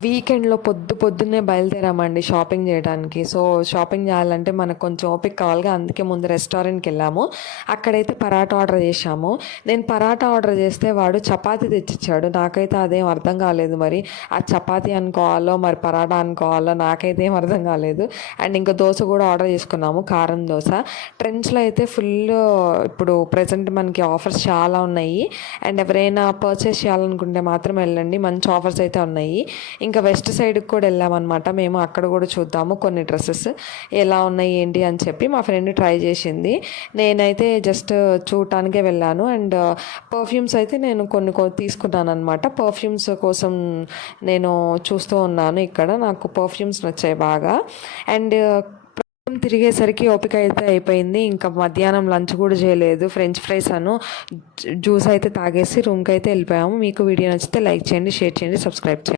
వీకెండ్‌లో పొద్దున్నే బయలుదేరామండి షాపింగ్ చేయడానికి. సో, షాపింగ్ చేయాలంటే మనకు కొంచెం ఓపిక కావాలిగా. అందుకే ముందు రెస్టారెంట్‌కెళ్ళాము. అక్కడైతే పరాటా ఆర్డర్ చేశాము. నేను పరాటా ఆర్డర్ చేస్తే వాడు చపాతీ తెచ్చిచ్చాడు. నాకైతే అదేం అర్థం కాలేదు మరి. అది చపాతీ అనుకోవాలో, మరి పరాటా అనుకోవాలో నాకైతే ఏం అర్థం కాలేదు. అండ్ ఇంకా దోస కూడా ఆర్డర్ చేసుకున్నాము, కారం దోస. ట్రెండ్స్‌లో అయితే ఇప్పుడు ప్రెజెంట్ మనకి ఆఫర్స్ చాలా ఉన్నాయి. అండ్ ఎవరైనా పర్చేస్ చేయాలనుకుంటే మాత్రం వెళ్ళండి. మంచి ఆఫర్స్ అయితే ఉన్నాయి. ఇంకా వెస్ట్ సైడ్కి కూడా వెళ్ళామన్నమాట. మేము అక్కడ కూడా చూద్దాము కొన్ని డ్రెస్సెస్ ఎలా ఉన్నాయి ఏంటి అని చెప్పి. మా ఫ్రెండ్ ట్రై చేసింది, నేనైతే జస్ట్ చూడటానికే వెళ్ళాను. అండ్ పర్ఫ్యూమ్స్ అయితే నేను కొన్ని తీసుకున్నాను అనమాట. పర్ఫ్యూమ్స్ కోసం నేను చూస్తూ ఉన్నాను. ఇక్కడ నాకు పర్ఫ్యూమ్స్ నచ్చాయి బాగా. అండ్ తిరిగేసరికి ఓపిక అయితే అయిపోయింది. ఇంకా మధ్యాహ్నం లంచ్ కూడా చేయలేదు. ఫ్రెంచ్ ఫ్రైస్ జ్యూస్ అయితే తాగేసి రూమ్కి అయితే వెళ్ళిపోయాము. మీకు వీడియో నచ్చితే లైక్ చేయండి, షేర్ చేయండి, సబ్స్క్రైబ్ చేయండి.